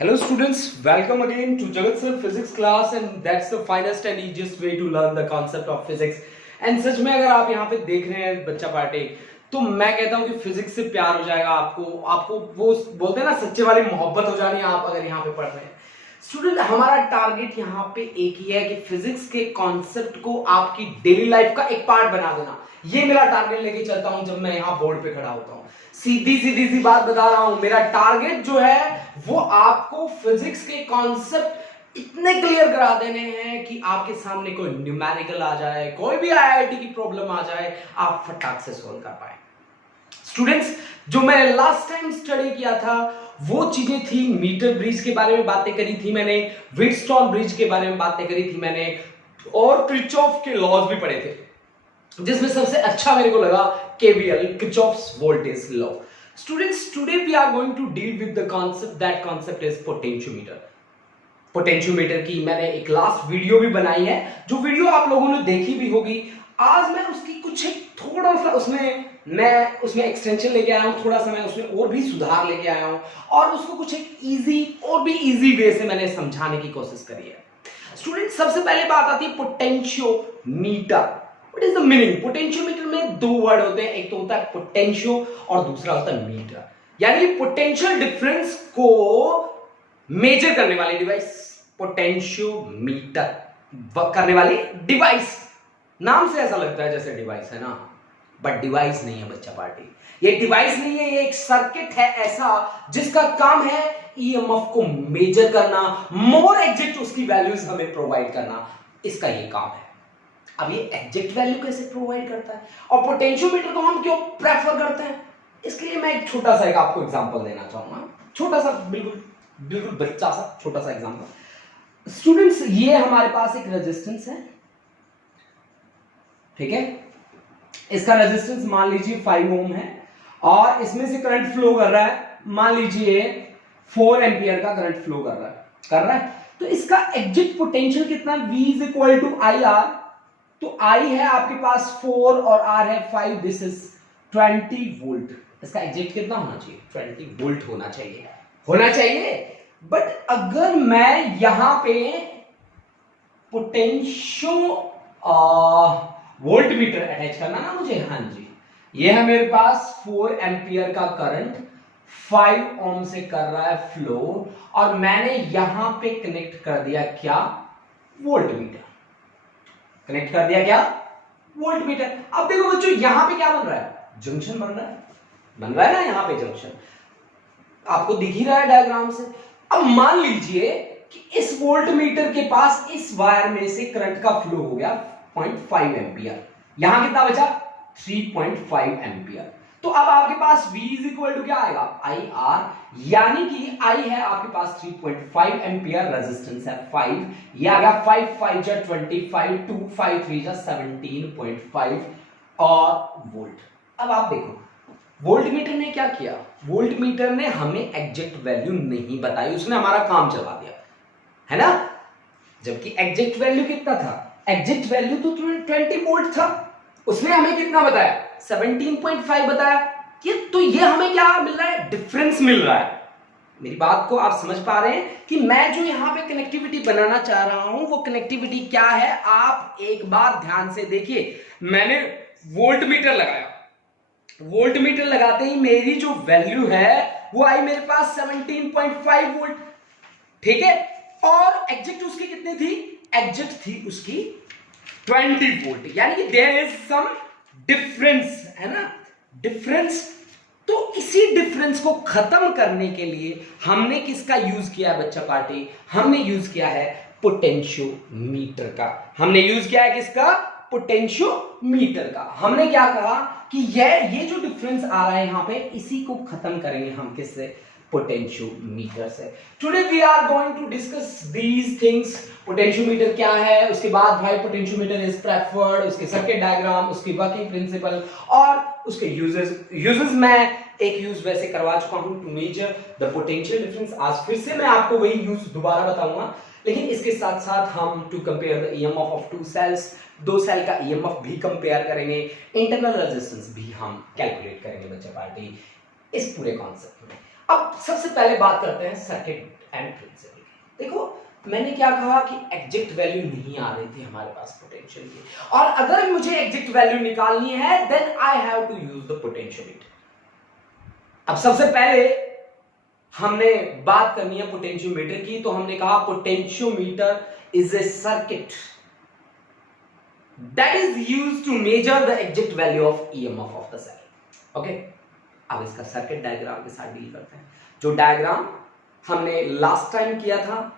Hello students, welcome again to Jagat Sir Physics class and that's the finest and easiest way to learn the concept of physics. And सच में अगर आप यहाँ पे देख रहे हैं बच्चा पार्टी, तो मैं कहता हूँ कि फिजिक्स से प्यार हो जाएगा आपको वो बोलते हैं ना सच्चे वाली मोहब्बत हो जानी है आप अगर यहाँ पे पढ़ रहे हैं। स्टूडेंट हमारा टारगेट यहाँ पे एक ही है कि फिजिक्स के कॉन्सेप्ट को आपकी डेली लाइफ का एक पार्ट बना देना। ये मेरा टारगेट लेके चलता हूं जब मैं यहाँ बोर्ड पे खड़ा होता हूँ। सीधी सी बात बता रहा हूं, मेरा टारगेट जो है वो आपको फिजिक्स के कॉन्सेप्ट इतने क्लियर करा देने हैं कि आपके सामने कोई न्यूमेरिकल आ जाए, कोई भी आईआईटी की प्रॉब्लम आ जाए, आप फटाक से सोल्व कर पाए। स्टूडेंट्स, जो मैंने लास्ट टाइम स्टडी किया था वो चीजें थी, मीटर ब्रिज के बारे में बातें करी थी मैंने, व्हिटस्टोन ब्रिज के बारे में बातें करी थी मैंने, और किरचॉफ के लॉज भी पढ़े थे, जिसमें सबसे अच्छा मेरे को लगा KVL, Kirchhoff's voltage law. Students, today we are going to deal with the concept, that concept is potentiometer. Potentiometer की मैंने एक लास्ट वीडियो भी बनाई है, जो वीडियो आप लोगों ने देखी भी होगी। आज मैं उसकी कुछ थोड़ा सा उसमें एक्सटेंशन लेके आया हूं, थोड़ा सा मैं उसमें और भी सुधार लेके आया हूं और उसको कुछ एक इजी वे से मैंने समझाने की कोशिश करी है। स्टूडेंट, सबसे पहले बात आती है potentiometer. What is the meaning? Potentiometer में दो वर्ड होते हैं, एक तो होता है पोटेंशियो और दूसरा होता है मीटर, यानी पोटेंशियल डिफरेंस को मेजर करने वाली डिवाइस। पोटेंशियोमीटर करने वाली डिवाइस, नाम से ऐसा लगता है जैसे डिवाइस है ना, बट डिवाइस नहीं है बच्चा पार्टी। ये डिवाइस नहीं है, ये एक सर्किट है ऐसा जिसका काम है ईएमएफ को मेजर करना, मोर एग्जैक्ट उसकी वैल्यूज हमें प्रोवाइड करना, इसका ये काम है। अब ये एग्जैक्ट वैल्यू कैसे प्रोवाइड करता है और पोटेंशियोमीटर को हम क्यों प्रेफर करते हैं, इसके लिए मैं एक छोटा सा एक आपको एग्जांपल देना चाहूंगा। छोटा सा, बिल्कुल बच्चा सा छोटा सा एग्जांपल। स्टूडेंट्स, ये हमारे पास एक रेजिस्टेंस है, ठीक है। इसका रेजिस्टेंस मान लीजिए 5 ओम है और इसमें से करंट फ्लो कर रहा है, मान लीजिए 4 एम्पियर का करंट फ्लो कर रहा है। तो इसका एग्जैक्ट पोटेंशियल कितना, V is equal to I R. तो I है आपके पास 4 और R है 5, दिस इज 20 वोल्ट। इसका एग्जैक्ट कितना होना चाहिए, 20 वोल्ट होना चाहिए। बट अगर मैं यहां पे पोटेंशियो वोल्ट मीटर अटैच करना ना मुझे, हाँ जी, ये है मेरे पास 4 एम्पियर का करंट 5 ओम से कर रहा है फ्लो, और मैंने यहां पे कनेक्ट कर दिया क्या, वोल्ट मीटर कनेक्ट कर दिया, क्या, वोल्ट मीटर। अब देखो बच्चों, यहां पे क्या बन रहा है, जंक्शन बन रहा है ना, यहां पे जंक्शन आपको दिख ही रहा है डायग्राम से। अब मान लीजिए कि इस वोल्ट मीटर के पास इस वायर में से करंट का फ्लो हो गया 0.5 एम्पियर, यहां कितना बचा, 3.5 एम्पियर। तो अब आपके पास V इज इक्वल टू क्या आएगा, आई आर, यानी कि I है आपके पास 3.5 एम्पियर, रेजिस्टेंस है 5, ये आ गया 5 5 जा 25, 2 5 3 जा 17.5 और वोल्ट। अब आप देखो, वोल्ट मीटर ने क्या किया, वोल्ट मीटर ने हमें एग्जैक्ट वैल्यू नहीं बताई, उसने हमारा काम चला दिया, है ना। जबकि एग्जैक्ट वैल्यू कितना था, एग्जैक्ट वैल्यू तो 20 वोल्ट था, उसने हमें कितना बताया, 17.5 बताया। तो ये हमें क्या मिल रहा है, डिफरेंस मिल रहा है। मेरी बात को आप समझ पा रहे हैं कि मैं जो यहां पे कनेक्टिविटी बनाना चाह रहा हूं वो कनेक्टिविटी क्या है। आप एक बार ध्यान से देखिए, मैंने वोल्ट मीटर लगाया, वोल्ट मीटर लगाते ही मेरी जो वैल्यू है वो आई मेरे पास 17.5 वोल्ट, ठीक है। और एग्जैक्ट उसकी कितनी थी, एग्जैक्ट थी उसकी 20 वोल्ट, यानी कि देयर इज सम डिफरेंस, है ना, डिफरेंस। तो इसी डिफरेंस को खत्म करने के लिए हमने किसका यूज किया है बच्चा पार्टी, हमने यूज किया है पोटेंशियोमीटर का। हमने यूज किया है किसका, पोटेंशियोमीटर का। हमने क्या कहा कि ये जो डिफरेंस आ रहा है यहां पे, इसी को खत्म करेंगे हम किससे, पोटेंशियोमीटर से। Today we are going to discuss these things. Potentiometer क्या है, उसके बाद व्हाई पोटेंशियोमीटर इज प्रेफर्ड, उसके सर्किट डायग्राम, उसकी वर्किंग प्रिंसिपल और उसके यूजेस मैं एक यूज वैसे करवा चुका हूं, to measure the potential difference. आज फिर से मैं आपको वही यूज दोबारा बताऊंगा, लेकिन इसके साथ साथ हम to compare the EMF of two cells, 2 cell का ईएमएफ भी कंपेयर करेंगे, इंटरनल रेजिस्टेंस भी हम कैलकुलेट करेंगे बच्चा पार्टी इस पूरे कॉन्सेप्ट में। अब सबसे पहले बात करते हैं सर्किट एंड देखो मैंने क्या कहा कि एग्जैक्ट वैल्यू नहीं आ रही थी हमारे पास पोटेंशियल की, और अगर मुझे एग्जैक्ट वैल्यू निकालनी है then I have to use the potentiometer. अब सबसे पहले हमने बात करनी है पोटेंशियोमीटर की, तो हमने कहा potentiometer is a circuit that is used to measure the exact value of EMF of the circuit. Okay, अब इसका सर्किट डायग्राम के साथ डील करते हैं। जो डायग्राम हमने लास्ट टाइम किया था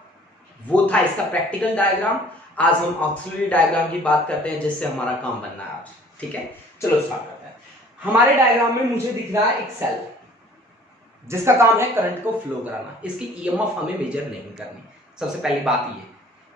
वो था इसका प्रैक्टिकल डायग्राम। आज हम ऑक्सिलरी डायग्राम की बात करते हैं जिससे हमारा काम बनना है आज। ठीक है, चलो स्टार्ट करते हैं। हमारे डायग्राम में मुझे दिख रहा है एक सेल जिसका काम है करंट को फ्लो कराना। इसकी ईएमएफ हमें मेजर नहीं करनी, सबसे पहली बात ये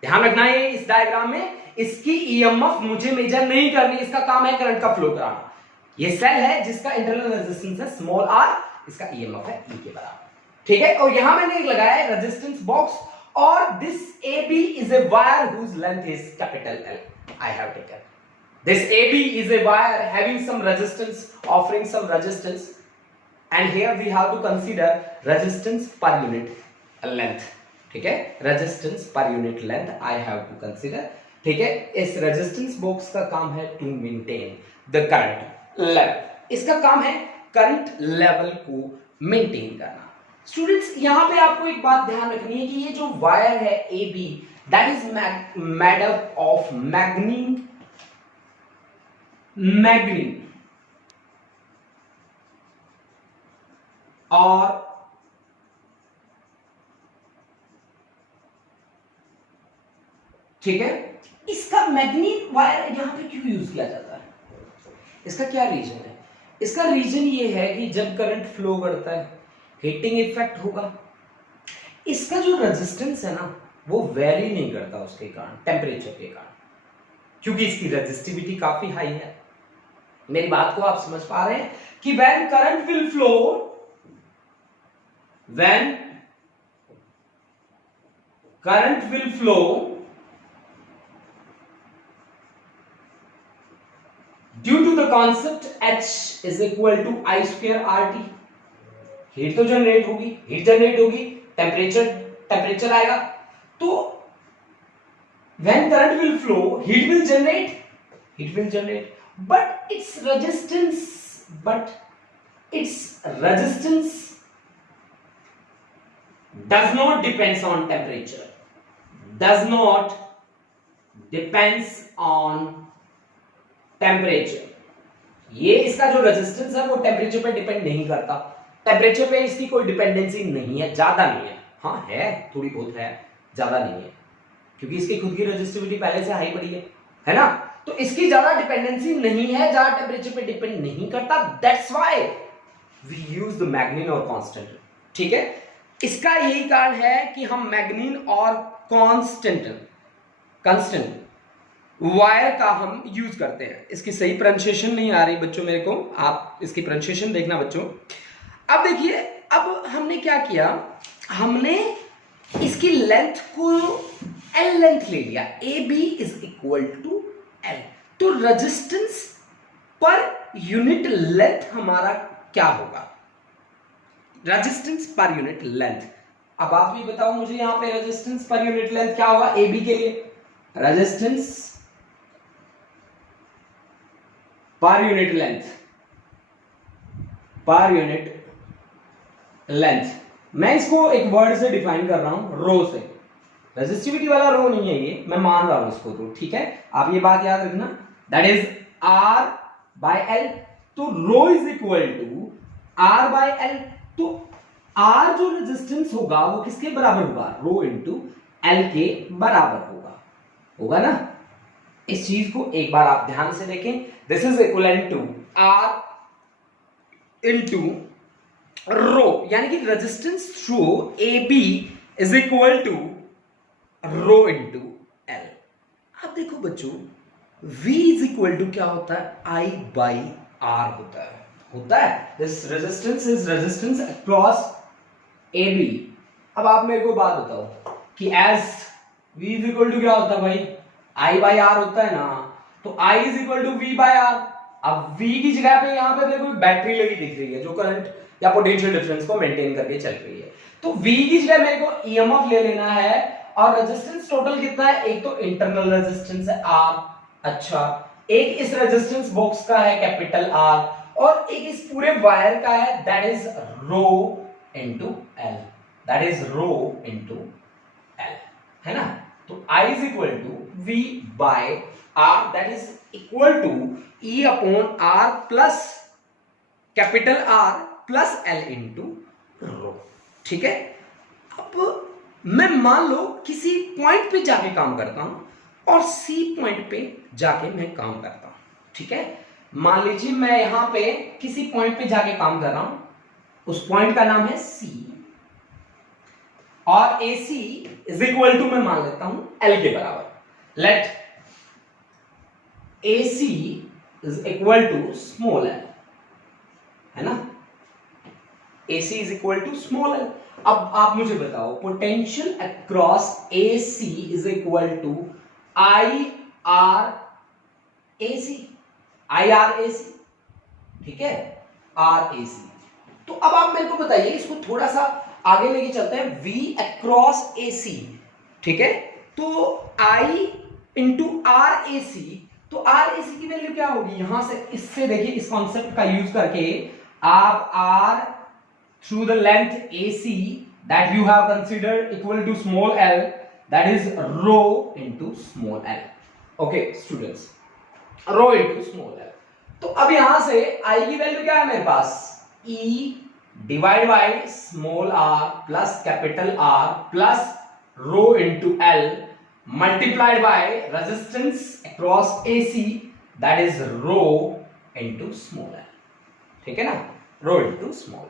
ध्यान रखना है। इस डायग्राम में इसकी ईएमएफ मुझे मेजर नहीं करनी, इसका काम है करंट का फ्लो कराना। ये सेल है जिसका इंटरनल रेजिस्टेंस है स्मॉल आर, इसका ईएमएफ है ई के बराबर। ठीक है, और यहां मैंने एक लगाया है रेजिस्टेंस बॉक्स, और this AB is a wire whose length is capital L. I have taken this AB is a wire having some resistance, offering some resistance, and here we have to consider resistance per unit length. ठीक है, resistance per unit length I have to consider. ठीक है, इस resistance box का काम है to maintain the current level. इसका काम है करंट लेवल को मेंटेन करना। स्टूडेंट्स यहां पे आपको एक बात ध्यान रखनी है कि ये जो वायर है AB that is made up of manganin और ठीक है, इसका मैग्नीन वायर यहां पे क्यों यूज किया जाता है? इसका क्या रीजन है? इसका रीजन ये है कि जब करंट फ्लो करता है हीटिंग इफेक्ट होगा। इसका जो रेजिस्टेंस है ना वो वेरी नहीं करता उसके कारण, टेम्परेचर के कारण, क्योंकि इसकी रेजिस्टिविटी काफी हाई है। मेरी बात को आप समझ पा रहे हैं कि when current will flow, when current will flow due to the concept H is equal to I square RT, heat तो जनरेट होगी, हीट जनरेट होगी, टेम्परेचर आएगा, तो when current will flow heat will generate, but its resistance does not depends on temperature, does not depends on temperature। ये इसका जो resistance है वो टेम्परेचर पे डिपेंड नहीं करता, टेम्परेचर पे इसकी कोई डिपेंडेंसी नहीं है, ज्यादा नहीं है, हाँ है थोड़ी बहुत है, ज्यादा नहीं है, क्योंकि इसकी खुद की रेजिस्टिविटी पहले से हाई पड़ी है ना, तो इसकी ज्यादा डिपेंडेंसी नहीं है, ज्यादा टेम्परेचर पे डिपेंड नहीं करता, that's why we use the manganin और कांस्टेंट। ठीक है, इसका यही कारण है कि हम मैग्नीन और कांस्टेंट वायर का हम यूज करते हैं। इसकी सही प्रोनाउंसिएशन नहीं आ रही बच्चों मेरे को, आप इसकी प्रोनाउंसिएशन देखना बच्चों। अब देखिए, अब हमने क्या किया, हमने इसकी लेंथ को L लेंथ ले लिया, AB is equal to L, तो रेजिस्टेंस पर यूनिट लेंथ हमारा क्या होगा? Resistance per unit length. अब आप भी बताओ मुझे यहां पे रेजिस्टेंस पर यूनिट लेंथ क्या होगा AB के लिए? रेजिस्टेंस पर यूनिट लेंथ, मैं इसको एक वर्ड से डिफाइन कर रहा हूं, रो से। रेजिस्टिविटी वाला रो नहीं है ये, मैं मान रहा हूं इसको, तो ठीक है, आप ये बात याद रखना, that is R by L, तो rho is equal to R by L, तो R जो रेजिस्टेंस होगा वो किसके बराबर होगा? रो इंटू L के बराबर होगा ना। इस चीज को एक बार आप ध्यान से देखें, this is equivalent to R into rho, यानी कि resistance through AB is equal to rho into L। अब देखो बच्चों, V इज इक्वल टू क्या होता है? I बाई R होता है। This resistance is resistance across AB। अब आप मेरे को बात बताओ कि as V is equal to क्या होता है भाई? I बाई R होता है ना, तो I is equal to V by R। अब V की जगह पे यहां पे मेरे को बैटरी लगी दिख रही है जो करंट या पोटेंशियल डिफरेंस को मेंटेन करके चल रही है, तो V की जगह मेरे को EMF ले लेना है और रेजिस्टेंस टोटल कितना है, एक तो इंटरनल रेजिस्टेंस है R, अच्छा एक इस रेजिस्टेंस बॉक्स का है कैपिटल R और एक इस पूरे वायर का है that is rho into L, that is rho into L, है ना। तो I is equal to V by R that is equal to E upon R plus capital R plus L into rho, ठीक है। अब मैं मान लो किसी point पे जाके काम करता हूं और सी पॉइंट पे जाके मैं काम करता हूं, ठीक है। मान लीजिए मैं यहां पे किसी पॉइंट पे जाके काम कर रहा हूं, उस पॉइंट का नाम है सी और AC इज इक्वल टू मैं मान लेता हूं L के बराबर। Let AC is equal to small l, है ना, AC is equal to small l। अब आप मुझे बताओ potential across AC is equal to IRAC, ठीक है, RAC। तो अब आप मेरे को बताइए, इसको थोड़ा सा आगे लेके चलते हैं, V अक्रॉस AC, ठीक है, तो I इंटू RAC, तो RAC की वैल्यू क्या होगी, यहां से इससे देखिए, इस कॉन्सेप्ट का यूज करके आप R through the length AC that you have considered equal to small l, that is rho into small l, okay students, rho into small l। तो अब यहां से I की वैल्यू क्या है मेरे पास, E divide by small r plus capital R plus rho into L multiplied by resistance across AC that is rho into small l, ठीक है ना, rho into small l।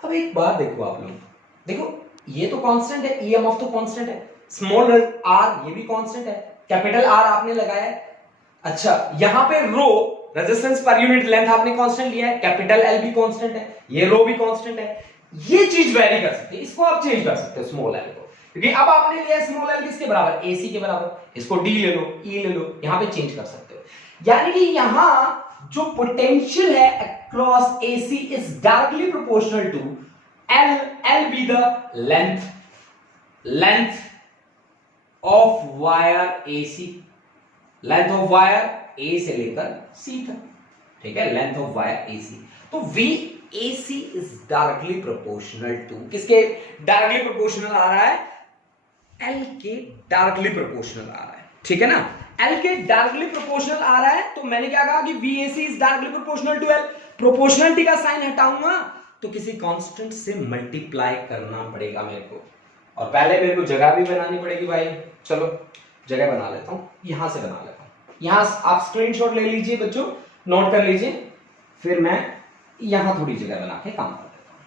अब एक बात देखो आप लोग, देखो ये तो कांस्टेंट है, EMF तो कांस्टेंट है, स्मॉल r ये भी कांस्टेंट है, कैपिटल R आपने लगाया है, अच्छा यहां पे रो रेजिस्टेंस पर यूनिट लेंथ आपने कांस्टेंट लिया है, कैपिटल L भी कांस्टेंट है, ये रो भी कांस्टेंट है, ये चीज वेरी कर सकती है, इसको आप चेंज कर सकते हो स्मॉल l को, क्योंकि अब आपने लिया स्मॉल l किसके बराबर, AC के बराबर, इसको D ले लो, E ले लो, यहां पे चेंज कर सकते हो। यानी कि यहां जो पोटेंशियल है across AC is directly proportional to L be the length of wire AC, length of wire A से लेकर C तक, ठीक है, लेंथ ऑफ वायर AC। तो VAC is directly proportional to किसके, डायरेक्टली प्रोपोर्शनल आ रहा है L के, डायरेक्टली प्रोपोर्शनल आ रहा है, ठीक है ना, L के डायरेक्टली प्रोपोर्शनल आ रहा है। तो मैंने क्या कहा कि VAC is directly proportional to L, proportionality का साइन हटाऊंगा तो किसी कांस्टेंट से मल्टीप्लाई करना पड़ेगा मेरे को, और पहले मेरे को जगह भी बनानी पड़ेगी भाई। चलो जगह बना लेता हूं, यहां से बना लेता हूं, यहां आप स्क्रीनशॉट ले लीजिए बच्चों, नोट कर लीजिए, फिर मैं यहां थोड़ी जगह बना के काम कर देता हूं।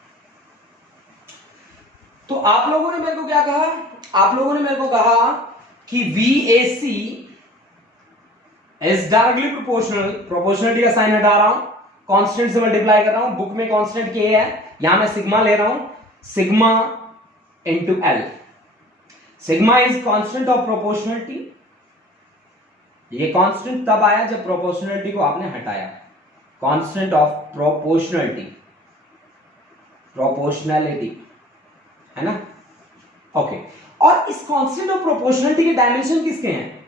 तो आप लोगों ने मेरे को क्या कहा, आप लोगों ने मेरे को कहा कि VAC is directly proportional, proportionality का साइन हटा रहा हूं, कांस्टेंट से मल्टीप्लाई कर रहा हूं, बुक में कांस्टेंट K है, यहां मैं सिग्मा ले रहा हूं, sigma into L, sigma is constant of proportionality, ये कांस्टेंट तब आया जब प्रोपोर्शनलिटी को आपने हटाया, कांस्टेंट ऑफ प्रोपोर्शनलिटी, प्रोपोर्शनलिटी, है ना, ओके। और इस कांस्टेंट ऑफ प्रोपोर्शनलिटी के डायमेंशन किसके हैं,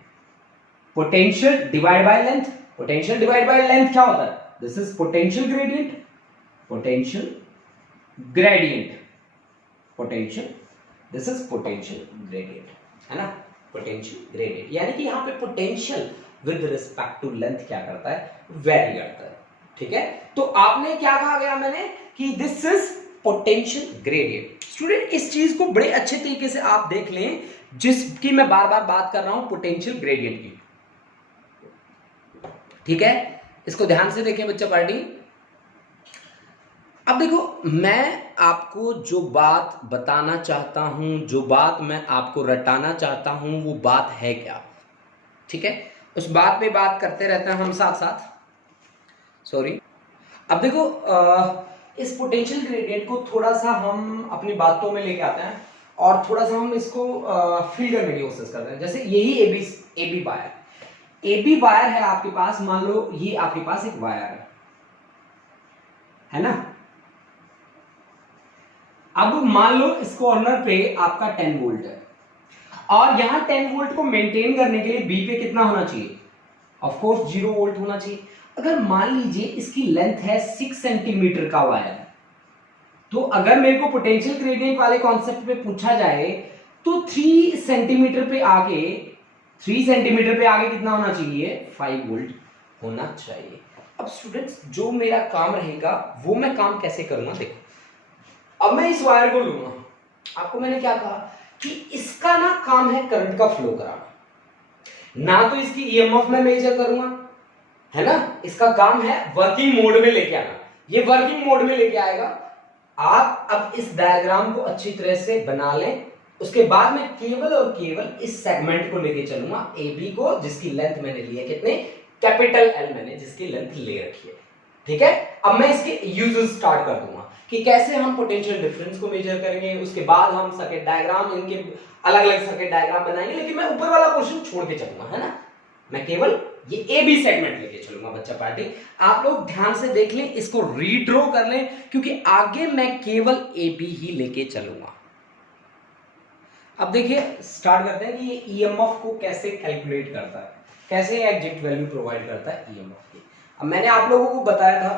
potential divide by length, potential divide by length क्या होता है, this is potential gradient, potential gradient, potential, this is potential gradient, है ना, पोटेंशियल ग्रेडियंट। यानी कि यहां पे potential with respect to length क्या करता है, वेरी करता है, ठीक है। तो आपने क्या कहा गया मैंने कि this is potential gradient. Student इस चीज को बड़े अच्छे तरीके से आप देख लें, जिसकी मैं बार बार बात कर रहा हूं, पोटेंशियल ग्रेडियंट की, ठीक है, इसको ध्यान से देखें बच्चा पार्टी। अब देखो मैं आपको जो बात बताना चाहता हूं, जो बात मैं आपको रटाना चाहता हूं, वो बात है क्या, ठीक है, उस बात पे बात करते रहते हैं हम साथ साथ, सॉरी। अब देखो इस पोटेंशियल ग्रेडियंट को थोड़ा सा हम अपनी बातों में लेके आते हैं और थोड़ा सा हम इसको फील करने की कोशिश करते हैं। जैसे यही AB वायर, AB वायर है आपके पास, मान लो ये आपके पास एक वायर है ना। अब मान लो इस कॉर्नर पे आपका 10 वोल्ट है और यहां 10 वोल्ट को मेंटेन करने के लिए बी पे कितना होना चाहिए, ऑफ कोर्स 0 वोल्ट होना चाहिए। अगर मान लीजिए इसकी लेंथ है 6 सेंटीमीटर का वायर, तो अगर मेरे को पोटेंशियल ग्रेडियंट वाले कॉन्सेप्ट पे पूछा जाए तो 3 सेंटीमीटर पे आगे कितना होना चाहिए, 5 वोल्ट होना चाहिए। अब स्टूडेंट्स जो मेरा काम रहेगा वो मैं काम कैसे करूंगा, देखो अब मैं इस वायर को लूंगा, आपको मैंने क्या कहा कि इसका ना काम है करंट का फ्लो कराना, ना तो इसकी ईएमएफ में मेजर करूंगा, है ना, इसका काम है वर्किंग मोड में लेके आना। ये वर्किंग मोड में लेके आएगा। आप अब इस डायग्राम को अच्छी तरह से बना लें, उसके बाद मैं केवल और केवल इस सेगमेंट को लेके चलूंगा, ए बी को, जिसकी लेंथ मैंने ली है कितने, कैपिटल एल मैंने जिसकी लेंथ ले रखी है, ठीक है। अब मैं इसके यूजेस स्टार्ट कर दूंगा कि कैसे हम पोटेंशियल डिफरेंस को मेजर करेंगे, उसके बाद हम सर्किट डायग्राम, इनके अलग अलग सर्किट डायग्राम बनाएंगे, लेकिन मैं ऊपर वाला पोर्शन छोड़ के चलूंगा, है ना, मैं केवल ये ए बी सेगमेंट लेके चलूंगा बच्चा पार्टी। आप लोग ध्यान से देख लें, इसको रीड्रॉ कर लें, क्योंकि आगे मैं केवल ए बी ही लेके चलूंगा। अब देखिए स्टार्ट करते हैं कि ये ईएमएफ को कैसे कैलकुलेट करता है, कैसे एग्जैक्ट वैल्यू प्रोवाइड करता है ईएमएफ की। अब मैंने आप लोगों को बताया था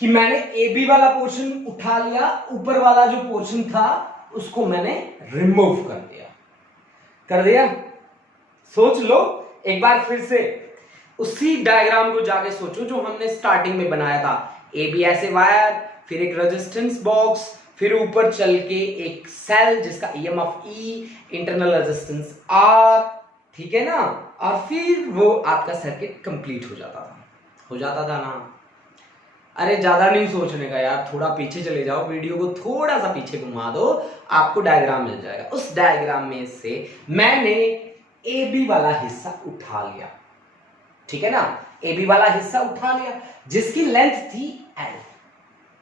कि मैंने ए बी वाला पोर्शन उठा लिया, ऊपर वाला जो पोर्शन था उसको मैंने रिमूव कर दिया। सोच लो एक बार फिर से, उसी डायग्राम को जाके सोचो जो हमने स्टार्टिंग में बनाया था। ए बी ऐसे वायर, फिर एक रेजिस्टेंस बॉक्स, फिर ऊपर चल के एक सेल जिसका ईएमएफ ई, इंटरनल रेजिस्टेंस आर, ठीक है ना, और फिर वो आपका सर्किट कंप्लीट हो जाता था ना। अरे ज्यादा नहीं सोचने का यार, थोड़ा पीछे चले जाओ, वीडियो को थोड़ा सा पीछे घुमा दो, आपको डायग्राम मिल जाएगा। उस डायग्राम में से मैंने ए बी वाला हिस्सा उठा लिया, ठीक है ना, ए बी वाला हिस्सा उठा लिया जिसकी लेंथ थी एल।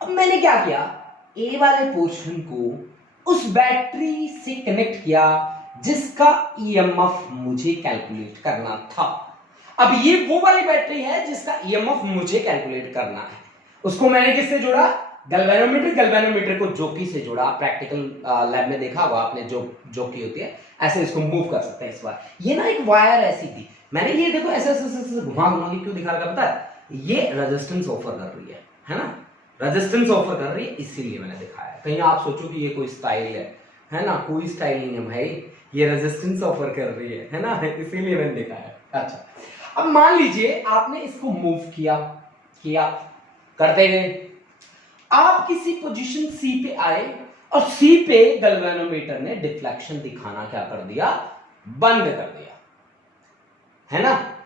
अब मैंने क्या किया, ए वाले पोर्शन को उस बैटरी से कनेक्ट किया जिसका ईएमएफ मुझे कैलकुलेट करना था। अब ये वो वाली बैटरी है जिसका ईएमएफ मुझे कैलकुलेट करना है, उसको मैंने किससे जोड़ा, गैल्वेनोमीटर को जोकी से जोड़ा। प्रैक्टिकल लैब में देखा होगा आपने, जो जोकी होती है, ऐसे इसको मूव कर सकते हैं इस बार। ये ना एक वायर ऐसी थी, मैंने ये देखो ऐसे घुमा के क्यों दिखा रखा पता है, ये रेजिस्टेंस ऑफर कर रही है ना, रेजिस्टेंस ऑफर कर रही है, इसीलिए मैंने दिखाया। कहीं आप सोचो कि ये कोई स्टाइल है ना, कोई स्टाइल नहीं है भाई, ये रेजिस्टेंस ऑफर कर रही है ना, इसीलिए मैंने दिखाया। अच्छा, अब मान लीजिए आपने इसको मूव किया करते गए, आप किसी पोजीशन सी पे आए और सी पे गैल्वेनोमीटर ने डिफ्लेक्शन दिखाना क्या कर दिया, बंद कर दिया, है ना,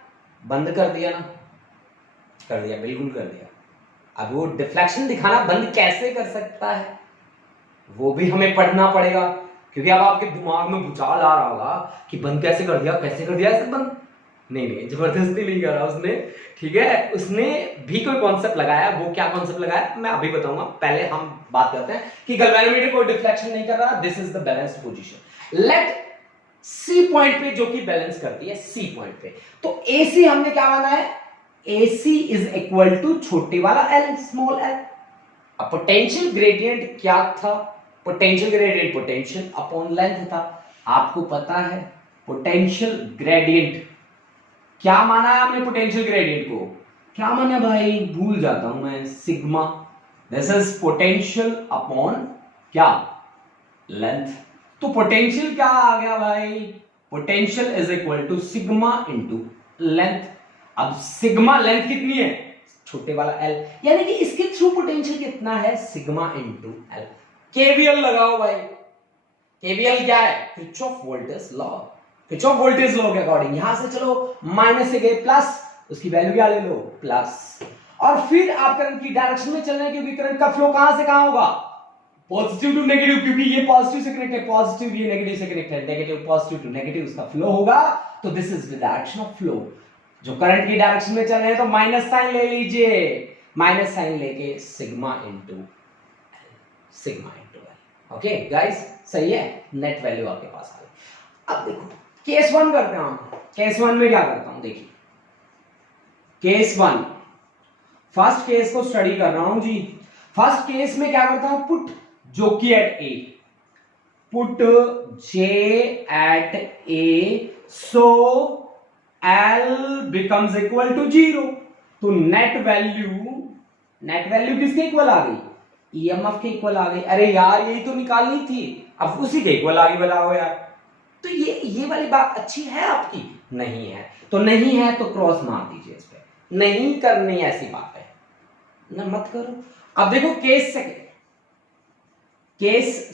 बंद कर दिया ना, कर दिया, बिल्कुल कर दिया। अब वो डिफ्लेक्शन दिखाना बंद कैसे कर सकता है वो भी हमें पढ़ना पड़ेगा, क्योंकि अब आपके दिमाग में भूचाल आ रहा होगा कि बंद कैसे कर दिया ऐसे बंद। नहीं, जबरदस्ती नहीं करा उसने, ठीक है, उसने भी कोई कॉन्सेप्ट लगाया। वो क्या कॉन्सेप्ट लगाया मैं अभी बताऊंगा, पहले हम बात करते हैं कि गैल्वेनोमीटर कोई डिफ्लेक्शन नहीं कर रहा, this is the balanced position. Let C point पे जो कि बैलेंस करती है, सी पॉइंट पे, तो एसी हमने क्या माना है, एसी इज इक्वल टू छोटे वाला एल, स्मॉल एल। अब पोटेंशियल ग्रेडियंट क्या था, potential gradient potential upon length था। आपको पता है पोटेंशियल ग्रेडियंट क्या माना है हमने, पोटेंशियल ग्रेडियंट को क्या माना भाई, भूल जाता हूं मैं, sigma. This is potential upon क्या, लेंथ। तो पोटेंशियल क्या आ गया भाई, potential is equal to sigma into length. अब सिग्मा लेंथ कितनी है, छोटे वाला एल, यानी कि इसके थ्रू पोटेंशियल कितना है, सिग्मा इंटू एल। केवीएल लगाओ भाई, केवीएल क्या है, Kirchhoff voltage law, Kirchhoff voltage law के अकॉर्डिंग यहां से चलो माइनस से गए प्लस, उसकी वैल्यू क्या ले लो, प्लस, और फिर आप करंट की डायरेक्शन में चल रहे हैं, क्योंकि करंट का फ्लो कहां से कहां होगा, पॉजिटिव टू नेगेटिव, क्योंकि ये पॉजिटिव से कनेक्ट है, पॉजिटिव ये नेगेटिव से कनेक्ट है, नेगेटिव पॉजिटिव टू नेगेटिव उसका फ्लो होगा, तो this is the direction of flow. जो करंट की डायरेक्शन में चल रहे हैं तो माइनस साइन ले लीजिए, माइनस साइन लेके sigma into L. Okay guys, सही है, नेट वैल्यू आपके पास आ गई। अब देखो केस 1 करते हैं हम। केस 1 में क्या करता हूं, देखिए केस 1, फर्स्ट केस को स्टडी कर रहा हूं जी। फर्स्ट केस में क्या करता हूं, पुट जो कि at A, put J at A so L becomes equal to 0। तो नेट वैल्यू किसके इक्वल आ गई? ईएमएफ के इक्वल आ गई। अरे यार यही तो निकालनी थी, अब उसी के इक्वल आगे बनाओ यार। तो ये वाली बात अच्छी है आपकी? नहीं है। तो नहीं है तो क्रॉस मार दीजिए इस पे, नहीं करनी ऐसी बात है ना, मत करो। अब देखो केस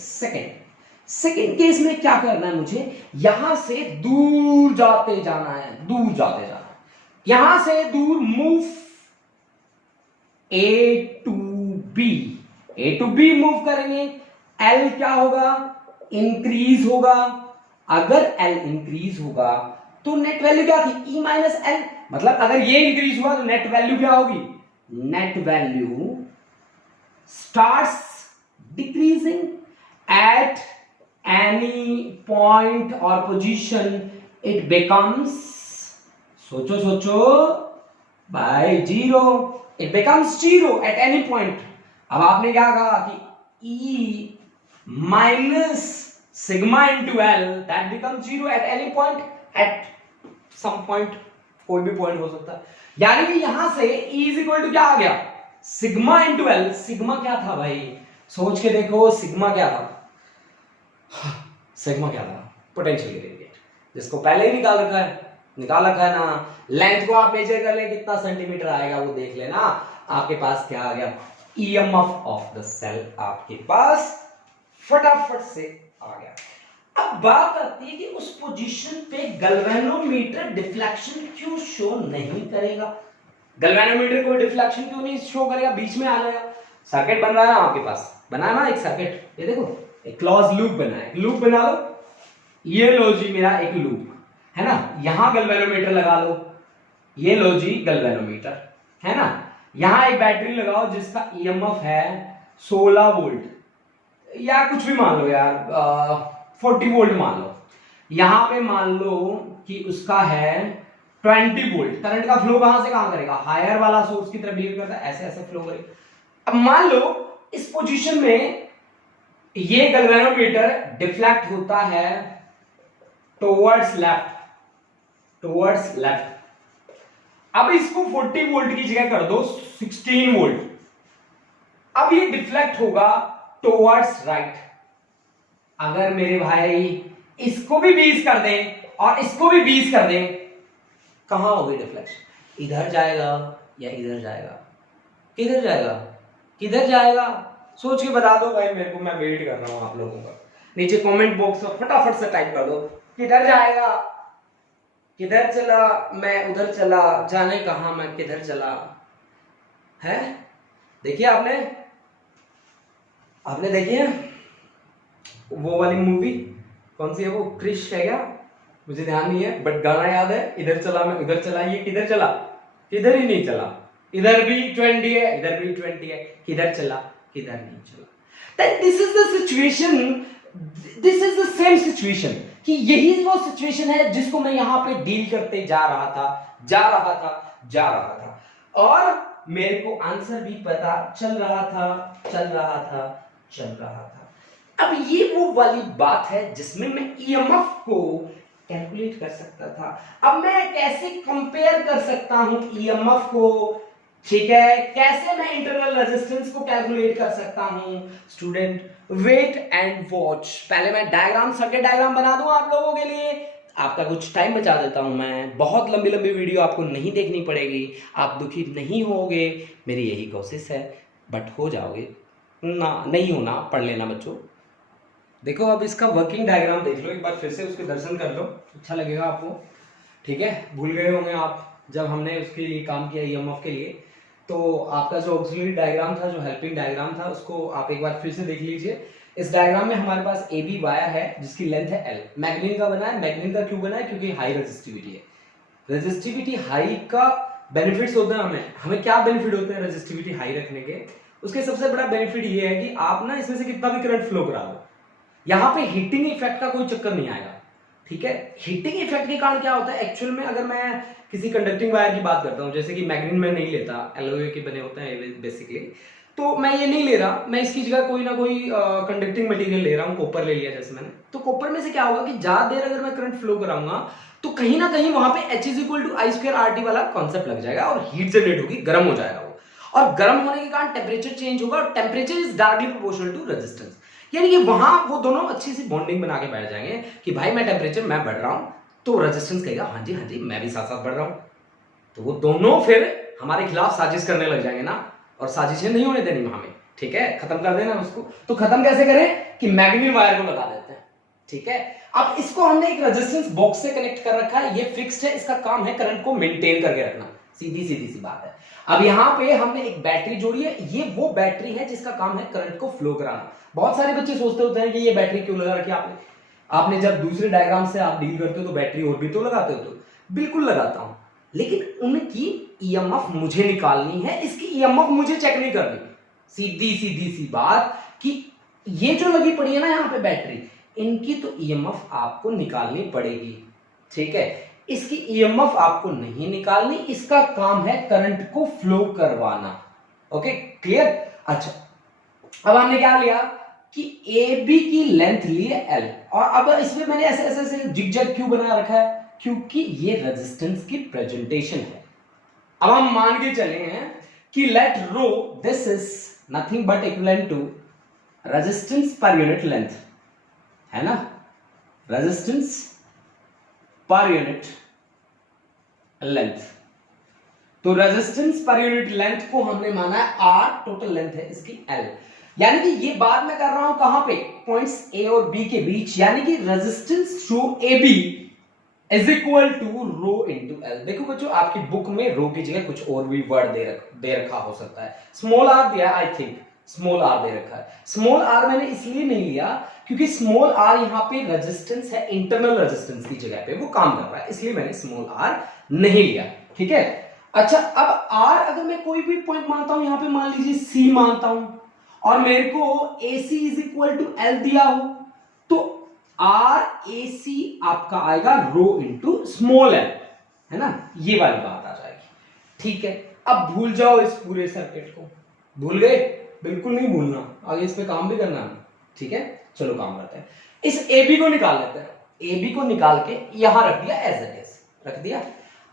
सेकंड केस में क्या करना है मुझे? यहां से दूर जाते जाना है, यहां से दूर move A to B move करेंगे। एल क्या होगा? इंक्रीज होगा। अगर एल इंक्रीज होगा तो नेट वैल्यू क्या थी? E minus L. मतलब अगर ये इंक्रीज हुआ तो नेट वैल्यू क्या होगी? Net value starts decreasing at any point और पोजीशन, इट बिकम्स, सोचो by 0, it becomes 0 at any point. अब आपने क्या कहा कि E minus sigma into L that becomes 0 at any point, at some point, कोई भी पॉइंट हो सकता है। यानी कि यहां से E इज इक्वल टू क्या आ गया? Sigma into L. सिग्मा क्या था भाई? सोच के देखो, सिग्मा क्या था? पोटेंशियल ग्रेडियंट, जिसको पहले ही निकाल रखा है ना। लेंथ को आप मेजर कर ले, कितना सेंटीमीटर आएगा वो देख लेना। आपके पास क्या आ गया? ईएमएफ ऑफ द सेल आपके पास फटाफट से आ गया। अब बात आती है कि उस पोजीशन पे गैल्वेनोमीटर डिफ्लेक्शन क्यों शो नहीं करेगा? गैल्वेनोमीटर कोई डिफ्लेक्शन क्यों नहीं शो करेगा? बीच में आ जाएगा। सर्किट बन रहा है आपके पास, बना ना एक सर्किट, ये देखो एक क्लोज लूप बना है, लूप बना लो। ये लो जी मेरा एक लूप है ना, यहां गैल्वेनोमीटर लगा लो, ये लो जी गैल्वेनोमीटर है ना। यहां एक बैटरी लगाओ जिसका ईएमएफ है 16 वोल्ट या कुछ भी मान लो यार, 40 वोल्ट मान लो। यहां पे मान लो कि उसका है 20 वोल्ट। करंट का फ्लो कहां से कहां करेगा? हायर वाला सोर्स की तरफ बिहेव करता है, ऐसे फ्लो करेगा। अब मान लो इस पोजीशन में ये गैल्वेनोमीटर डिफ्लेक्ट होता है टुवर्ड्स लेफ्ट। अब इसको 40 वोल्ट की जगह कर दो 16 वोल्ट। अब ये डिफ्लेक्ट होगा टुवर्ड्स राइट। अगर मेरे भाई इसको भी 20 कर दें और इसको भी 20 कर दें, कहां होगी डिफ्लेक्शन? इधर जाएगा या इधर जाएगा? किधर जाएगा? सोच के बता दो भाई मेरे को, मैं वेट कर रहा हूं आप लोगों का। नीचे कमेंट बॉक्स में फटाफट से टाइप कर दो, किधर जाएगा? किधर चला? मैं उधर चला, जाने कहां, मैं किधर चला है? देखिए आपने देखी है वो वाली मूवी, कौन सी है वो? क्रिश है क्या? मुझे ध्यान नहीं है, बट गाना याद है, इधर चला मैं उधर चला। ये किधर चला? किधर ही नहीं चला। इधर भी 20 है, इधर भी 20 है, किधर चला? किधर नहीं चला। Then this is the situation, this is the same situation, कि यही वो सिचुएशन है जिसको मैं यहां पे डील करते जा रहा था और मेरे को आंसर भी पता चल रहा था। अब ये वो वाली बात है जिसमें मैं ईएमएफ को कैलकुलेट कर सकता था। अब मैं कैसे कंपेयर कर सकता हूं ईएमएफ को? ठीक है, कैसे मैं इंटरनल रेजिस्टेंस को कैलकुलेट कर सकता हूं? Student wait and watch. पहले मैं सर्किट डायग्राम बना दूं आप लोगों के लिए, आपका कुछ टाइम बचा देता हूं मैं। बहुत लंबी वीडियो आपको नहीं देखनी पड़ेगी, आप दुखी नहीं होगे, मेरी यही कोशिश है, बट हो जाओगे ना। नहीं होना, पढ़ लेना बच्चों। देखो अब इसका वर्किंग डायग्राम देख लो एक बार, फिर से उसके दर्शन कर लो, अच्छा लगेगा आपको। ठीक है, भूल गए होंगे आप जब हमने उसके लिए काम किया ईएमएफ के लिए, तो आपका जो ऑक्सिलरी डायग्राम था, जो हेल्पिंग डायग्राम था, उसको आप एक बार फिर से देख लीजिए। इस डायग्राम में हमारे पास ए बी वायर है जिसकी लेंथ है एल, मैग्नीन का बना है। मैग्नीन का क्यों बना है? क्योंकि हाई रेजिस्टिविटी है। रेजिस्टिविटी हाई का बेनिफिट्स होते हैं हमें क्या बेनिफिट होते हैं रेजिस्टिविटी हाई रखने के? उसके सबसे बड़ा बेनिफिट ये है कि आप ना इसमें से कितना भी करंट फ्लो करा दो, यहाँ पे हीटिंग इफेक्ट का कोई चक्कर नहीं आएगा। ठीक है, हीटिंग इफेक्ट के कारण क्या होता है एक्चुअल में, अगर मैं किसी कंडक्टिंग वायर की बात करता हूँ, जैसे कि मैग्नीन में नहीं लेता, एलओए के बने होते हैं बेसिकली, तो मैं ये नहीं ले रहा, मैं इसकी जगह कोई ना कोई कंडक्टिंग मटेरियल ले रहा हूँ, कॉपर ले लिया जैसे मैंने। तो कॉपर में से क्या होगा कि ज्यादा देर अगर मैं करंट फ्लो कराऊंगा तो कहीं ना कहीं वहां पे H is equal to I square R T वाला कॉन्सेप्ट लग जाएगा और हीट जनरेट होगी, गर्म हो जाएगा वो, और गर्म होने के कारण टेम्परेचर चेंज होगा और temperature is directly proportional to resistance. यानी कि वहां वो दोनों अच्छी सी बॉन्डिंग बना के बैठ जाएंगे कि भाई मैं टेम्परेचर मैं बढ़ रहा हूं तो रेजिस्टेंस कहेगा हाँ जी मैं भी साथ साथ बढ़ रहा हूं। तो वो दोनों फिर हमारे खिलाफ साजिश करने लग जाएंगे ना, और साजिशें नहीं होने देनी हमें, ठीक है, खत्म कर देना उसको। तो खत्म कैसे करें कि मैग्नेटिक वायर को लगा देते हैं, ठीक है। अब इसको हमने एक रेजिस्टेंस बॉक्स से कनेक्ट कर रखा है, ये फिक्स्ड है, इसका काम है करंट को मेंटेन करके रखना, सीधी सी बात है। अब यहां पे हमने एक बैटरी जोड़ी है, ये वो बैटरी है जिसका काम है करंट को फ्लो कराना। बहुत सारे बच्चे सोचते होते हैं कि ये बैटरी क्यों लगा रखी आपने, आपने जब दूसरे डायग्राम से आप डील करते हो तो बैटरी और भी तो लगाते हो। तो बिल्कुल लगाता हूं, लेकिन उनकी ईएमएफ मुझे निकालनी है, इसकी ईएमएफ मुझे चेक नहीं करनी। सीधी सी बात कि ये जो लगी पड़ी है ना यहाँ पे बैटरी, इनकी तो ईएमएफ आपको निकालनी पड़ेगी, ठीक है। इसकी ईएमएफ आपको नहीं निकालनी, इसका काम है करंट को फ्लो करवाना। Okay clear. अच्छा अब हमने क्या लिया कि ए बी की लेंथ ली है एल, और अब इसमें मैंने ऐसे ऐसे जिगजैग क्यों बना रखा है, क्योंकि ये रेजिस्टेंस की प्रेजेंटेशन है। अब हम मान के चले हैं कि let rho this is nothing but equivalent to resistance per unit length, है ना, रेजिस्टेंस पर यूनिट लेंथ। तो रेजिस्टेंस पर यूनिट लेंथ को हमने माना है आर, टोटल लेंथ है इसकी एल। यानी कि ये बात मैं कर रहा हूं कहां पे, पॉइंट्स ए और बी के बीच, यानी कि resistance through A B is equal to rho into L. देखो बच्चों आपकी बुक में रो की जगह कुछ और भी वर्ड दे रखा हो सकता है, स्मॉल आर दिया, आई थिंक स्मॉल आर दे रखा है। स्मॉल आर मैंने इसलिए नहीं लिया क्योंकि स्मॉल आर यहाँ पे रेजिस्टेंस है, इंटरनल रेजिस्टेंस की जगह पे वो काम कर रहा है, इसलिए मैंने स्मॉल आर नहीं लिया, ठीक है। अच्छा अब आर अगर मैं कोई भी पॉइंट मानता हूं, यहां पे मान लीजिए सी मानता हूं, और मेरे को ए C is equal to L दिया हो, तो आर ए सी आपका आएगा रो इंटू स्मॉल एल, है ना, ये वाली बात आ जाएगी, ठीक है। अब भूल जाओ इस पूरे सर्किट को, भूल गए, बिल्कुल नहीं भूलना, आगे इस पे काम भी करना है, ठीक है। चलो काम करते हैं, इस ए बी को निकाल लेते हैं। ए बी को निकाल के यहां रख दिया, एज इट इज रख दिया।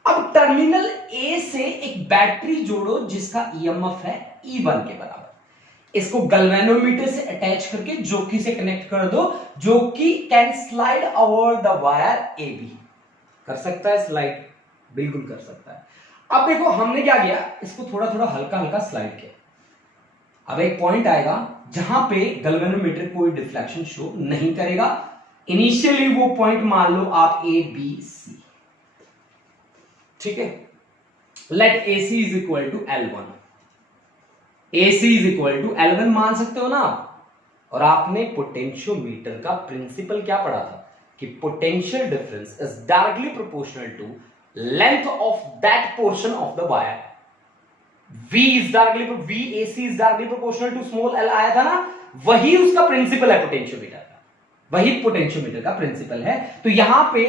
अब टर्मिनल ए से एक बैटरी जोड़ो जिसका ईएमएफ है E1 के बराबर, इसको गैल्वेनोमीटर से अटैच करके जोकी से कनेक्ट कर दो, jockey can slide over the wire A B. कर सकता है स्लाइड, बिल्कुल कर सकता है। अब देखो हमने क्या किया, इसको थोड़ा थोड़ा हल्का हल्का स्लाइड किया। अब एक पॉइंट आएगा जहां पे गैल्वेनोमीटर कोई डिफ्लेक्शन शो नहीं करेगा। इनिशियली वो पॉइंट मान लो आप ए बी सी, ठीक है। Let A C is equal to L1, AC is equal to L1 मान सकते हो ना। और आपने पोटेंशियोमीटर का प्रिंसिपल क्या पढ़ा था कि potential difference is directly proportional to length of that portion of the wire. VAC is directly proportional to small l आया था ना, वही उसका प्रिंसिपल है पोटेंशियोमीटर का, वही पोटेंशियोमीटर का प्रिंसिपल है। तो यहां पे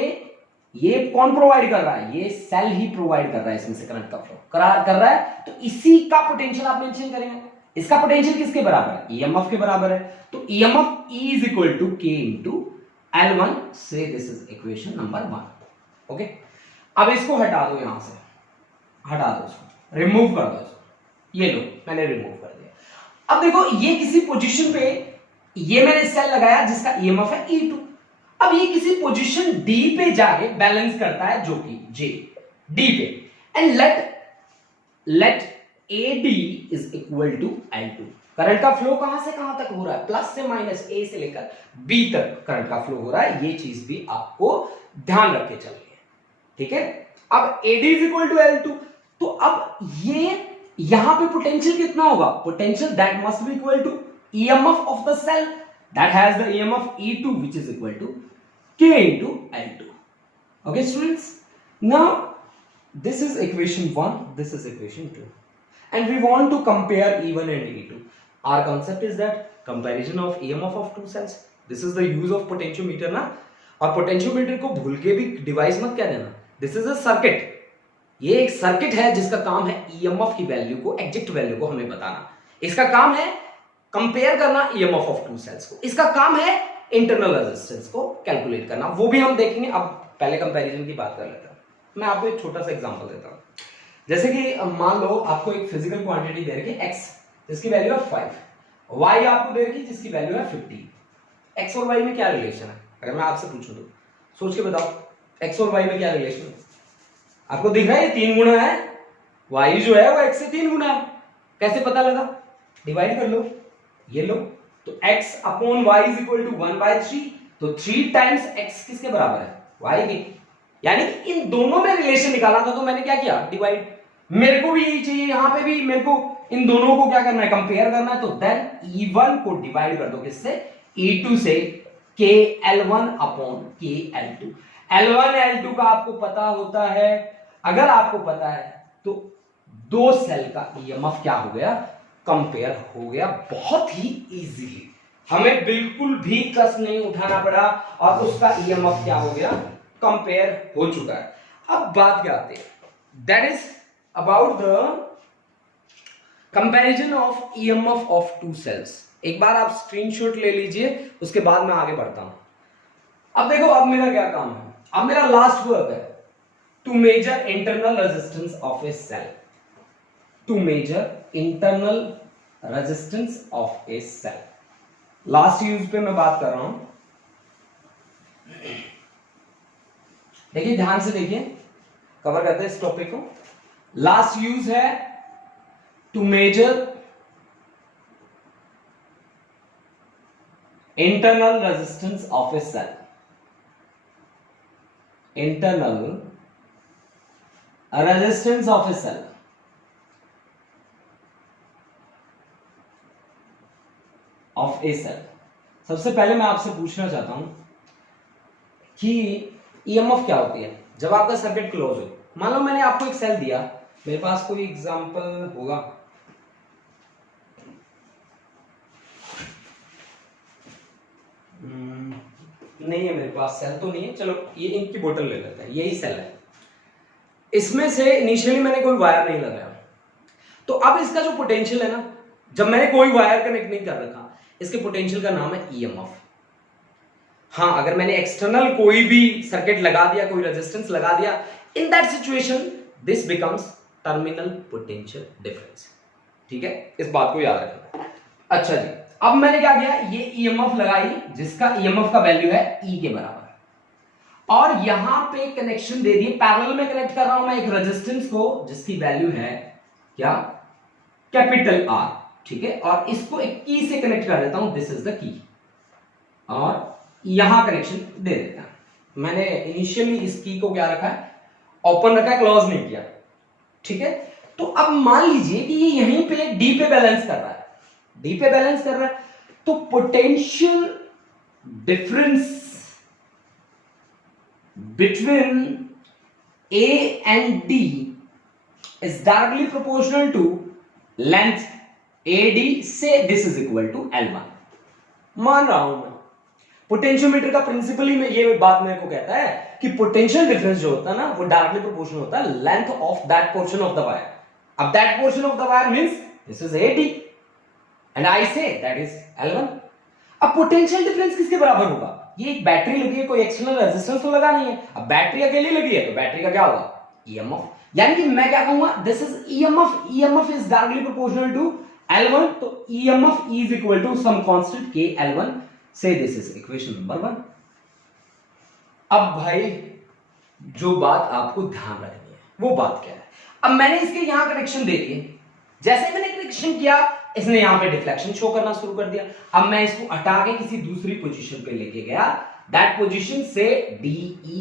ये कौन प्रोवाइड कर रहा है, ये सेल ही प्रोवाइड कर रहा है, इसमें से करंट का फ्लो कर रहा है, तो इसी का पोटेंशियल आप मेंशन करेंगे। इसका पोटेंशियल किसके बराबर है, ईएमएफ के बराबर है। तो EMF E is equal to K into L1 से, this is equation number 1। Okay अब इसको हटा दो, यहां से हटा दो, इसको रिमूव कर दो, इसको ये लो मैंने रिमूव कर दिया। अब देखो ये किसी पोजीशन पे, ये मैंने सेल लगाया जिसका ईएमएफ है E2। अब ये किसी पोजीशन D पे जाके बैलेंस करता है, जो कि J D पे, and let AD is equal to L2। Current का फ्लो कहां से कहां तक हो रहा है, प्लस से माइनस, A से लेकर B तक करंट का फ्लो हो रहा है, ये चीज भी आपको ध्यान रख के चलिए, ठीक है। अब AD is equal to L2, तो अब ये यहां पे पोटेंशियल कितना होगा, potential that must be equal to EMF of the cell that has the EMF E2 which is equal to K into L2. Okay students, now this is equation 1, this is equation 2, and we want to compare E1 and E2. Our concept is that comparison of EMF of two cells. This is the use of potentiometer ना, और potentiometer को भूल के भी device मत कह देना, this is a circuit। ये एक सर्किट है जिसका काम है EMF की वैल्यू को, एग्जैक्ट वैल्यू को हमें बताना। इसका काम है कंपेयर करना ईएमएफ ऑफ टू सेल्स को, इसका काम है इंटरनल रेजिस्टेंस को कैलकुलेट करना, वो भी हम देखेंगे। अब पहले कंपैरिजन की बात कर लेते हैं। मैं आपको एक छोटा सा एग्जांपल देता हूं। जैसे कि मान लो आपको एक फिजिकल क्वांटिटी दे रखी है x, जिसकी वैल्यू है 5, y आपको दे रखी है जिसकी वैल्यू है 50। x और y में क्या रिलेशन है, अगर मैं आपसे पूछूं तो सोच के बताओ, x और y में क्या रिलेशन है? आपको दिख रहा है ये 3 गुना है, y जो है वो x से 3 गुना है। कैसे पता लगा? डिवाइड कर लो, ये लो, तो x upon y is equal to 1/3, तो 3 टाइम्स x किसके बराबर है? y के। यानी कि इन दोनों में रिलेशन निकालना था, तो मैंने क्या किया? डिवाइड। मेरे को भी यही चाहिए, यहां पे भी मेरे को इन दोनों को क्या करना है? कंपेयर करना है। तो देन E1 को डिवाइड कर दो किससे? E2 से, KL1 upon KL2। L1 L2 का आपको पता होता है, अगर आपको पता है तो दो सेल का ईएमएफ क्या हो गया? कंपेयर हो गया बहुत ही इजीली, हमें बिल्कुल भी कष्ट नहीं उठाना पड़ा और उसका ईएमएफ क्या हो गया? कंपेयर हो चुका है। अब बात क्या आती है? That is about the comparison of EMF of two cells. एक बार आप स्क्रीनशॉट ले लीजिए, उसके बाद मैं आगे बढ़ता हूं। अब देखो, अब मेरा क्या काम है? अब मेरा लास्ट वर्क है to measure internal resistance of a cell, to measure internal resistance of a cell. Last use पे मैं बात कर रहा हूं, देखिए ध्यान से देखिए, कवर करते हैं इस टॉपिक को। लास्ट यूज है to measure internal resistance of a cell, internal resistance of a cell. Of a cell. सबसे पहले मैं आपसे पूछना चाहता हूं कि ईएमएफ क्या होती है जब आपका सर्किट क्लोज हो। मान लो मैंने आपको एक सेल दिया, मेरे पास कोई एग्जांपल होगा, नहीं है मेरे पास, सेल तो नहीं है, चलो ये इंक की बोतल ले लेते हैं, यही सेल है। इसमें से इनिशियली मैंने कोई वायर नहीं लगाया, तो अब इसका जो पोटेंशियल है ना, जब मैंने कोई वायर कनेक्ट नहीं कर रखा, इसके पोटेंशियल का नाम है ईएमएफ। हाँ, अगर मैंने एक्सटर्नल कोई भी सर्किट लगा दिया, कोई रेजिस्टेंस लगा दिया, इन that situation this becomes terminal potential difference. ठीक है, इस बात को याद रखना। अच्छा जी, अब मैंने क्या किया? ये ईएमएफ लगाई जिसका ईएमएफ का वैल्यू है E के बराबर, और यहां पे कनेक्शन दे दिए, पैरेलल में कनेक्ट कर रहा हूं मैं एक रेजिस्टेंस को जिसकी वैल्यू है क्या? Capital R। ठीक है, और इसको एक की से कनेक्ट कर देता हूं, दिस इज द की, और यहां कनेक्शन दे देता हूं। मैंने इनिशियली इस की को क्या रखा है? ओपन रखा है, क्लोज नहीं किया। ठीक है, तो अब मान लीजिए कि ये यहीं पे डी पे बैलेंस कर रहा है, डी पे बैलेंस कर रहा है, तो potential difference between A and D is directly proportional to length AD से this is equal to L1। मान रहा हूं मैं, पोटेंशियोमीटर का प्रिंसिपल ही में ये बात मेरे को कहता है कि पोटेंशियल डिफरेंस जो होता है ना, वो डायरेक्टली प्रोपोर्शनल होता है length of that portion of the wire. अब that portion of the wire means this is AD and I say that is L1। अब पोटेंशियल डिफरेंस किसके बराबर होगा? ये एक बैटरी लगी है, कोई एक्सटर्नल रेजिस्टेंस तो लगा नहीं है। अब बैटरी अकेली लगी है तो बैटरी का क्या होगा? ईएमएफ। यानी कि मैं क्या कहूंगा? This is EMF, EMF is directly proportional to L1, तो EMF is equal to some constant K L1 से, दिस इज इक्वेशन नंबर 1। अब भाई जो बात आपको ध्यान रखनी है वो बात क्या है? अब मैंने इसके यहां कनेक्शन दे दिए, जैसे मैंने कनेक्शन किया इसने यहां पे डिफ्लेक्शन शो करना शुरू कर दिया। अब मैं इसको हटा के किसी दूसरी पोजीशन पे लेके गया, दैट पोजीशन से DE,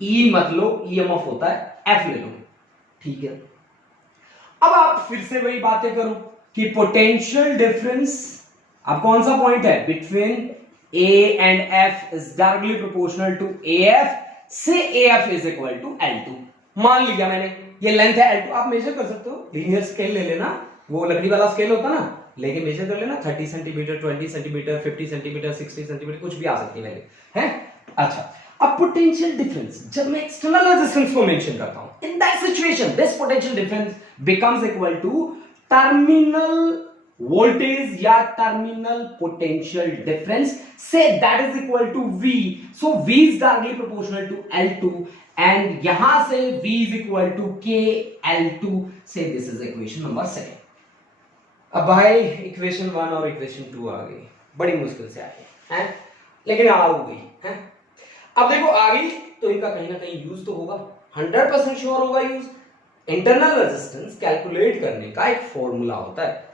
E मत लो, ईएमएफ होता है F ले लो। ठीक है, अब आप फिर से वही बातें करो कि पोटेंशियल डिफरेंस, अब कौन सा पॉइंट है? Between A and F is directly proportional to AF से AF is equal to L2। मान लिया मैंने, ये लेंथ है L2, आप मेजर कर सकते हो, लीनियर स्केल ले लेना, वो लकड़ी वाला स्केल होता ना, लेके मेजर कर लेना, 30 सेंटीमीटर, 20 सेंटीमीटर, 50 सेंटीमीटर, 60 सेंटीमीटर, कुछ भी आ सकती है वैल्यू है। अच्छा, अब पोटेंशियल डिफरेंस जब मैं एक्सटर्नल रेजिस्टेंस को मेंशन करता हूं, in that situation this potential difference becomes equal to terminal voltage या terminal potential difference, say that is equal to V, so V is directly proportional to L2 and यहां से V is equal to K L2, से this is equation number 7। अब भाई equation 1 और equation 2 आ गई, बड़ी मुश्किल से आई है, लेकिन आ गई है। अब देखो आ गई तो इनका कहीं ना कहीं यूज तो होगा, 100% श्योर होगा यूज। इंटरनल रेजिस्टेंस कैलकुलेट करने का एक फॉर्मूला होता है,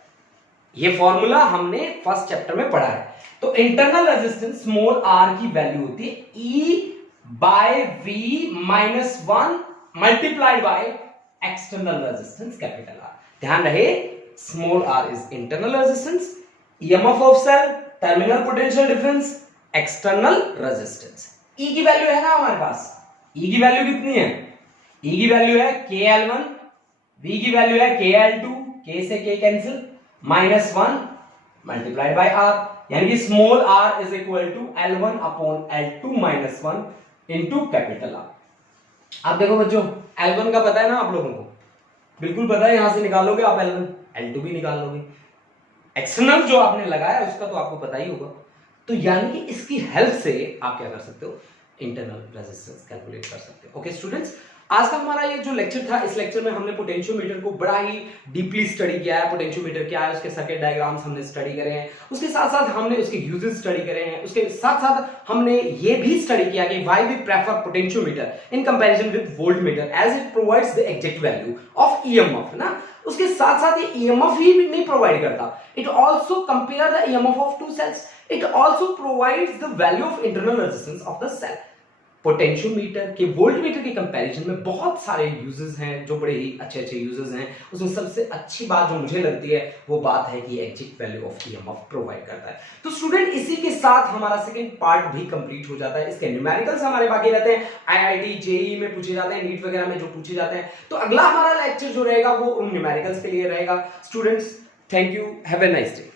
ये फॉर्मूला हमने फर्स्ट चैप्टर में पढ़ा है। तो इंटरनल रेजिस्टेंस स्मॉल r की वैल्यू होती है E by V minus 1 multiplied by external resistance capital R। ध्यान रहे small r is internal resistance, EMF of cell, terminal potential difference, external resistance. E की वैल्यू है ना हमारे पास, E की वैल्यू कितनी है? E की वैल्यू है KL1, V की वैल्यू है KL2, K से K cancel, minus 1 multiplied by R, यानी कि small r is equal to L1 upon L2 minus 1 into capital R। अब देखो बच्चों L1 का पता है ना आप लोगों को, बिल्कुल पता है, यहां से निकालोगे आप L1, L2 भी निकाल लोगे, एक्सटर्नल जो आपने लगाया उसका तो आपको पता ही होगा। तो यानी कि इसकी हेल्प से आप क्या कर सकते हो, इंटरनल रेजिस्टेंस कैलकुलेट कर सकते हो। ओके स्टूडेंट्स, आज का हमारा ये जो लेक्चर था, इस लेक्चर में हमने पोटेंशियोमीटर को बड़ा ही डीपली स्टडी किया है। पोटेंशियोमीटर क्या है, उसके सर्किट डायग्राम्स हमने स्टडी करे हैं, उसके साथ साथ हमने उसके यूजेस स्टडी करे हैं, उसके साथ साथ हमने ये भी स्टडी किया कि why we prefer potentiometer in comparison with voltmeter as it provides the exact value of EMF ना। उसके साथ साथ ये ईएमएफ ही नहीं प्रोवाइड करता, it also compare the EMF of two cells, it also provides the value of internal resistance of the cell. Potentiometer के voltmeter के comparison में बहुत सारे यूजेस हैं, जो बड़े ही अच्छे अच्छे यूजेस हैं। उसमें सबसे अच्छी बात जो मुझे लगती है वो बात है कि exact value of EMF provide करता है। तो स्टूडेंट इसी के साथ हमारा सेकंड पार्ट भी कंप्लीट हो जाता है। इसके न्यूमेरिकल्स हमारे बाकी रहते हैं, आईआईटी जेईई में पूछे जाते हैं, नीट वगैरह में जो पूछे जाते हैं। तो अगला हमारा लेक्चर जो रहेगा वो उन न्यूमेरिकल्स के लिए रहेगा। Students thank you, have a nice day.